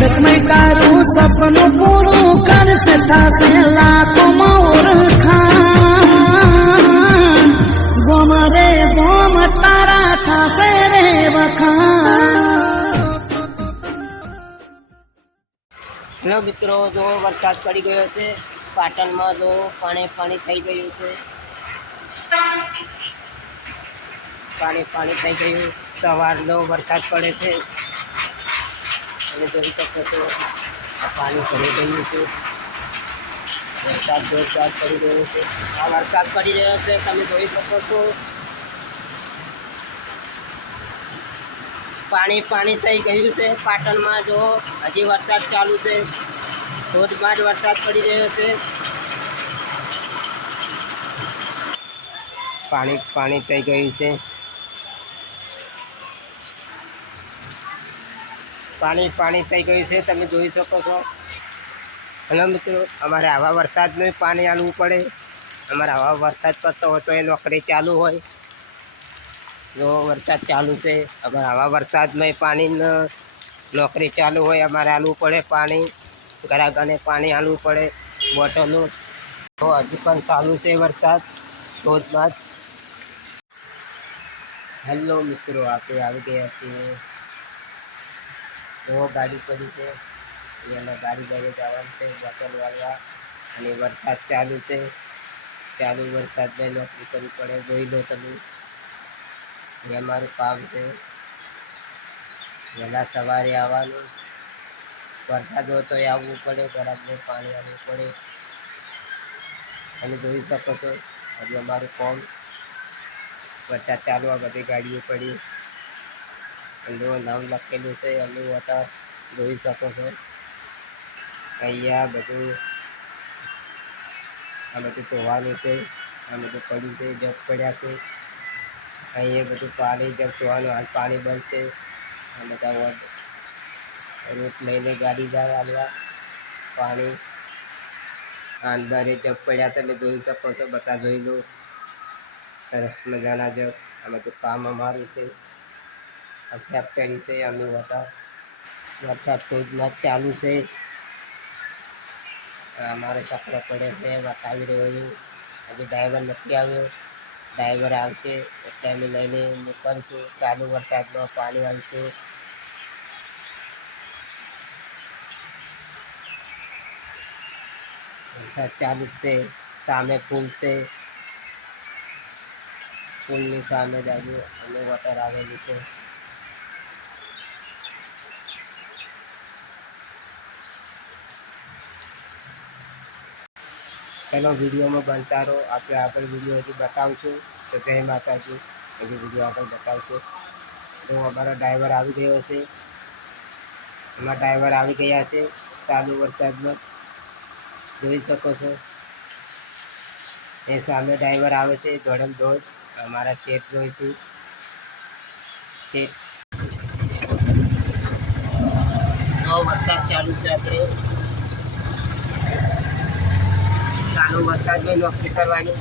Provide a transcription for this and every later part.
વર્ષમય તારું સપનું પૂરું કરશે થશે લાખોમાં ઓળખાણ ગોમ રે ગોમ તારા થશે રે વખાણ હેલો મિત્રો જો વરસાદ પડી ગયો છે પાટણમાં જો પાણી પાણી થઈ ગયું છે પાણી પાણી થઈ ગયું સવારનો વરસાદ પડે છે અને જોઈ શકો છો આ પાણી ભરી ગયું છે વરસાદ જોરદાર પડી રહ્યો છે. આ વરસાદ પડી રહ્યો છે, તમે જોઈ શકો છો. પાણી પાણી થઈ ગયું છે. પાટણમાં જો હજી વરસાદ ચાલુ છે. ધોધમાર વરસાદ પડી રહ્યો છે. પાણી પાણી થઈ ગયું છે. પાણી પાણી થઈ ગયું છે, તમે જોઈ શકો છો. હલો મિત્રો, અમારે આવા વરસાદનું પાણી આલવું પડે. અમારે આવા વરસાદ પડતો હોય તો એ નોકરી ચાલુ હોય. જો વરસાદ ચાલુ છે, અમારે આવા વરસાદમાં પાણીનું નોકરી ચાલુ હોય, અમારે આલવું પડે પાણી. ઘરાગાને પાણી આલવું પડે, બોટલો. તો હજુ પણ ચાલુ છે વરસાદ, ધોધમાર. હેલો મિત્રો આપણે આવી ગયા છીએ. તો ગાડી પડી છે. એમાં ગાડી ગાડી જવાનું છે. બોટલ વાળવા. અને વરસાદ ચાલુ છે. ચાલુ વરસાદને નોકરી કરવી પડે. જોઈ લો તમે. એ અમારું કામ છે. વહેલા સવારે આવવાનું. વરસાદ હોય તો આવવું પડે. ગરમને પાણી આવવું પડે. તમે જોઈ શકો છો. હજુ અમારું કોમ વરસાદ ચાલુ, આ બધી ગાડીઓ પડી. એનું નામ લખેલું છે એમનું વોટર, જોઈ શકો છો. અહીંયા બધું, આ બધું ધોવાનું છે, આ બધું પડ્યું છે, જગ પડ્યા છે. અહીંયા બધું પાણી, જગ ધોવાનું, હાલ પાણી બંધ છે. આ બધા વોટ, રૂટ લઈને ગાડી જાય હાલવા. પાણી, આ અંદર એ જગ પડ્યા તમે જોઈ શકો છો, બધા જોઈ લો. સરસ મજાના જગ, આ બધું કામ અમારું છે. આ ફેક્ટરી છે અમે વોટર વરસાદ ધોધમાર ચાલુ છે અમારે છોકરો પડે છે બતાવી રહ્યો છું હજુ ડ્રાઈવર નથી આવ્યો ડ્રાઈવર આવશે એટલે અમે લઈને નીકળશું ચાલુ વરસાદમાં પાણી આવશે વરસાદ ચાલુ જ છે સામે પુલ છે પુલની સામે જ આજુ અને વોટર આવેલું છે ચલો વિડીયોમાં બનતા રહો આપણે આગળ વીડિયો હજી બતાવશું, તો જય માતાજી. હજી વીડિયો આગળ બતાવશું. તો અમારો ડ્રાઈવર આવી ગયો છે. અમારા ડ્રાઈવર આવી ગયા છે. ચાલુ વરસાદમાં. જોઈ શકો છો. એ સામે ડ્રાઈવર આવે છે, દોડમ દોડ. અમારા શેઠ જોઈશું શેઠ. વરસાદ ચાલુ છે આપણે. ચાલુ વરસાદમાં નોકરી કરવાની.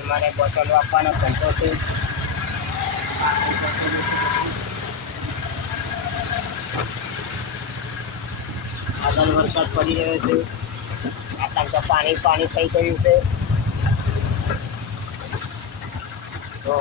અમારે બોટલો આપવાનો ધંધો છે. આગળ વરસાદ પડી રહ્યો છે. આટલા તો પાણી પાણી થઈ ગયું છે. તો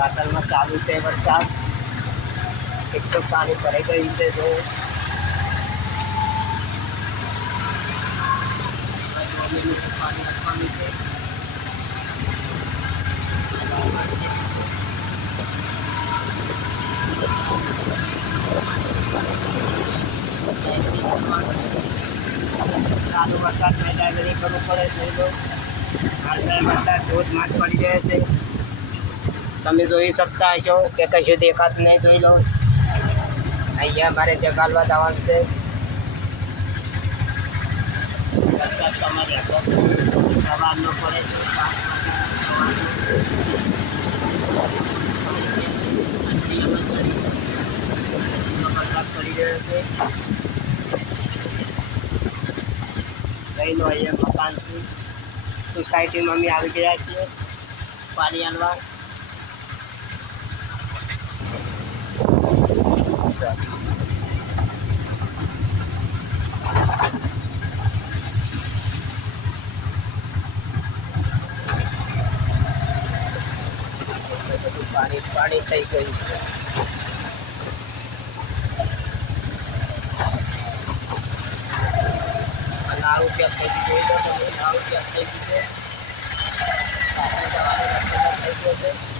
પાટણમાં ચાલુ છે વરસાદ એટલું પાણી ભરાઈ ગયું છે તો પાણી આપવાનું છે ચાલુ વરસાદમાં ડ્રાઈવરી કરવું પડે જોઈ લો હાલમાં વરસાદ ધોધમાર પડી રહ્યો છે તમે જોઈ શકતા હશો કે કશું દેખાતું નહીં જોઈ લો અહીંયા મારે જગાલવા જવાનું છે વરસાદ તમારે સવારનો પડે છે પાંચ વાગે. વરસાદ પડી રહ્યો છે ભાઈનો અહીંયા મકાન છે સોસાયટીમાં અમે આવી ગયા છીએ પાણી આલવા બધું પાણી પાણી થઈ ગયું છે અને આવું ચેક થઈ ગયું જોઈ લો તમે આવું ચેક થઈ ગયું છે પાછળ જવાનો રસ્તો બંધ થઈ ગયો છે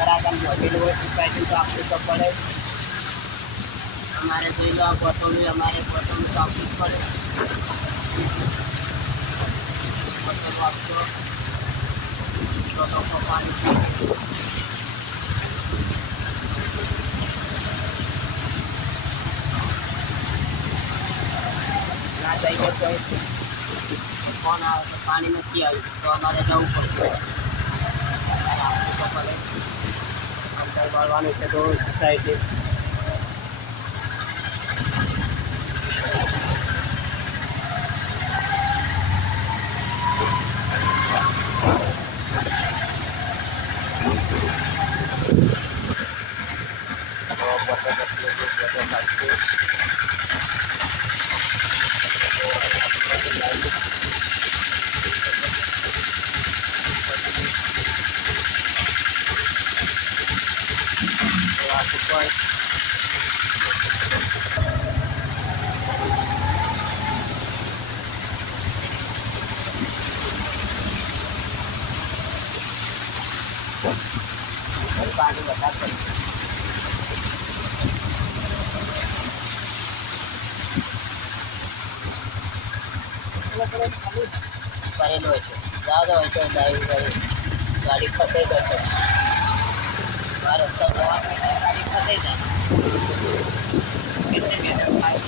तो सब पड़े हमारे तो कोई लोग ऑटो में हमारे ऑटो में काफ़ी पड़े आपको को पानी चाहिए कोई आ, पानी में किया? तो हमारे जाऊँ पड़ता है અંતર બાળવાનું છે. તો સોસાયટી કરેલો હોય છે દાદા હોય તો ડાઈવ ગાડી ગાડી ફસાઈ જાય છે બહાર રસ્તા જવાનું હોય તો ગાડી ફસાઈ જાય કેટલે કેટલે થાય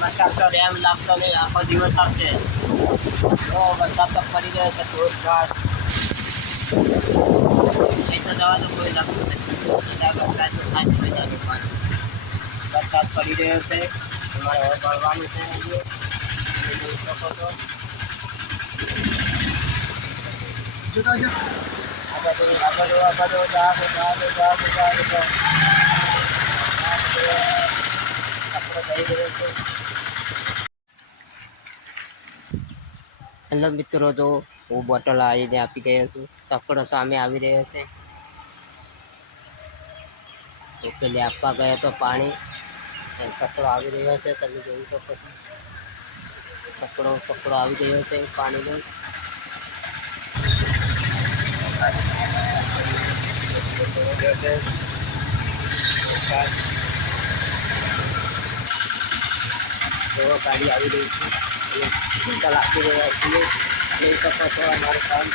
વરસાદ તો રેમ લાગતો નહીં આખો દિવસ આવશે તો વરસાદ તો પડી ગયો છે ધોધમાર દે, જા દે, જા દે. કપડો થઈ ગયો છે હેલો મિત્રો તો હું બોટલ આવીને આપી ગયો છું સકડો સામે આવી રહ્યો છે તો પેલે આપવા ગયો તો પાણી એ સકડો આવી રહ્યો છે તમે જોઈ શકો છો સકડો સકડો આવી રહ્યો છે પાણીનો જેવો ગાડી આવી રહી છે અને બોટલ આપી રહ્યા છીએ જોઈ શકો છો અમારું કામ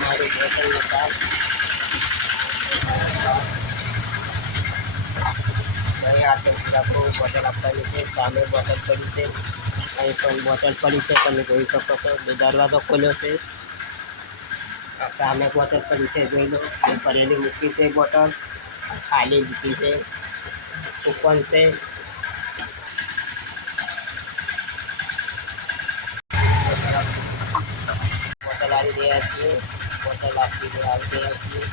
મારું બોટલનું કામ અહીં આટલું આપણું બોટલ આપવાની છે સામે બોટલ પડી છે અહીં પણ બોટલ પડી છે તમે જોઈ શકો છો બે દરવાજો ખોલ્યો છે આ સામે બોટલ પડી છે જોઈ લો એ ભરેલી મૂકી છે બોટલ ખાલી મૂકી છે કૂપન છે બોટલ આવી રહ્યા છીએ બોટલ આપીને આવી રહ્યા છીએ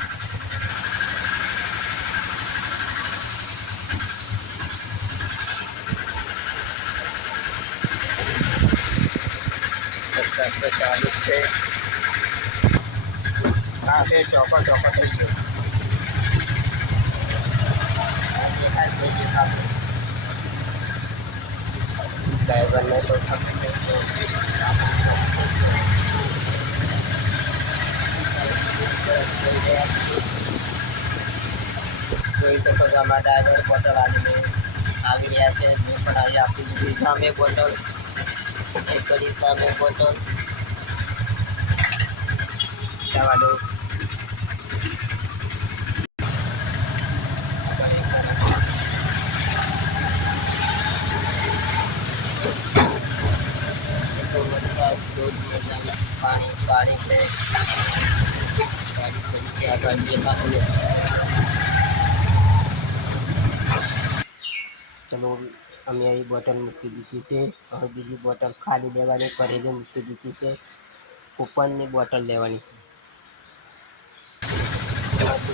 વરસાદ તો ચાલુ જ છે આ છે ચોકો ચોકો થઈ ગયો દેખાય છે દેખાતું. ડ્રાઈવરને તો ખબર જોઈ શકો છો અમારા ડ્રાઈવર બોટલ આવીને આવી રહ્યા છે મેં પણ આવી આપી દીધી સામે બોટલ એક કરી સામે બોટલ જવા દો તો વરસાદ ધોધ વરસાદ પાણી પાણી છે ગાડી પડી છે આગળ દેખાતું ચલો અમે અહીં બોટલ મૂકી દીધી છે હવે બીજી બોટલ ખાલી લેવાની ફરીથી મૂકી દીધી છે કૂપનની બોટલ લેવાની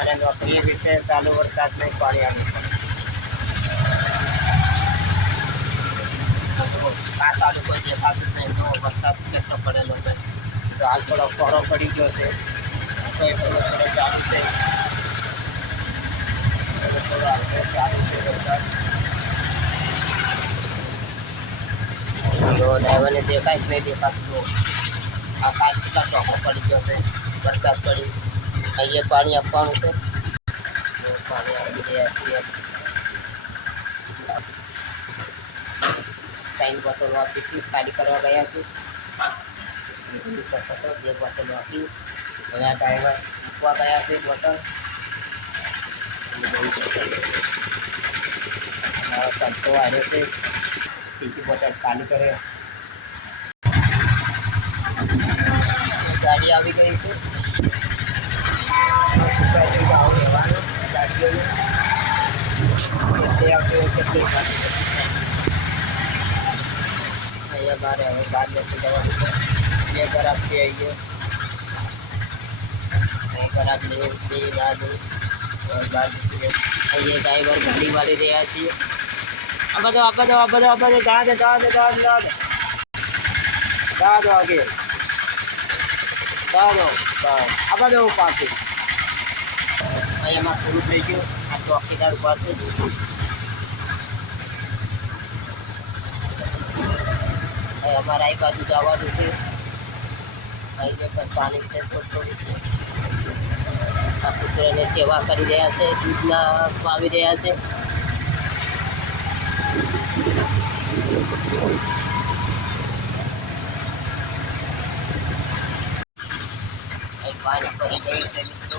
મારે નોકરી બી છે ચાલુ વરસાદ નહીં પાણી આવવું પડે આ સાલું કોઈ દેખાતું જ નહીં તો વરસાદ કેટલો પડેલો છે તો હાલ થોડો કોરો પડી ગયો છે તો એ થોડો થોડો ચાલુ છે થોડો થોડો આપણે ચાલુ છે વરસાદ તો ડ્રાઈવરને દેખાય જ નહીં દેખાતું તો આ કાચ કેટલા ચોખ્ખો પડી ગયો છે વરસાદ પડી અહીંયા પાણી આપવાનું છે તો પાણી આપી રહ્યા છીએ ત્રણ બોટલો આપીશું ખાલી કરવા ગયા છે જોઈ શકો છો બે બોટલો આપી હવે આ ડ્રાઈવર મૂકવા ગયા છે બોટલ જોઈ શકો છો મારો સંતો આવ્યો છે ત્રીજી બોટલ ખાલી કરે ગાડી આવી ગઈ છે ये घर आपकी आई है घर आप ले और बाद ये ड्राइवर गाड़ी वाले दे आती है अब बताओ अब बताओ अब बताओ अब बताओ कहाँ से कहाँ से कहाँ से कहाँ से कहाँ दो आगे कहाँ दो कहाँ अब दो पाके બધો આ બધો જવા દે જવા દે જવા દે જવા દે જવા દો આગે જવા દો બસ આ બધો પાછું અહીંયામાં પૂરું થઈ ગયું આ ચોકીદાર ઉભા છે અહીં અમારે આ બાજુ જવાનું છે હાઈવે પર પાણી છે થોડું થોડું આ કૂતરાને સેવા કરી રહ્યા છે દૂધના પાવી રહ્યા છે અહીં પાણી પડી ગયું છે મિત્રો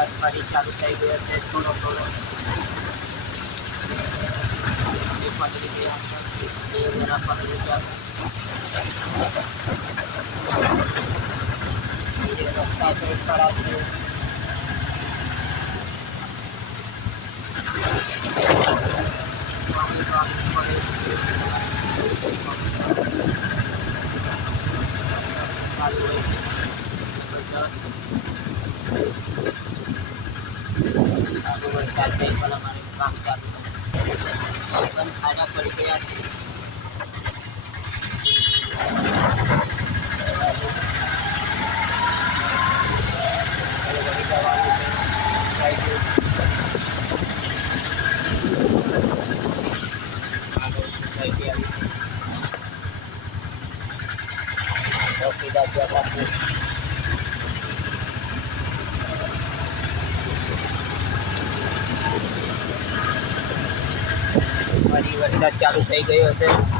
થઈ ગયું ચાલે જવા એ બાજુ પાણી આવવા વરસાદ ફરી ચાલુ થઈ ગયો છે થોડો થોડો એ પકડી ગયા છે એ જરા પકડી ગયા એ રસ્તા તો ખરાબ છે થઈ ગયો છે.